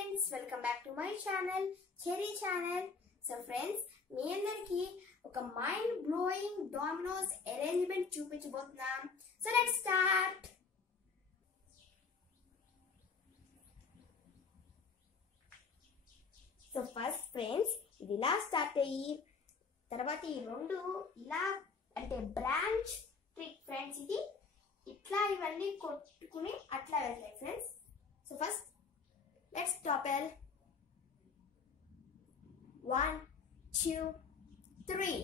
friends, welcome back to my channel, Cherry channel. So friends, మీ అందరికి ఒక mind blowing dominoes arrangement చూపించబోతున్నాం. So let's start. So first friends, ఇది ఇలా start అయ్యి తర్వాత ఈ రెండు ఇలా అంటే బ్రాంచ్ ట్రిక్ ఫ్రెండ్స్. ఇది ఇట్లా ఇవన్నీ కొట్టుకుని అట్లా వెళ్తాయి friends. So first let's topple. 1 2 3.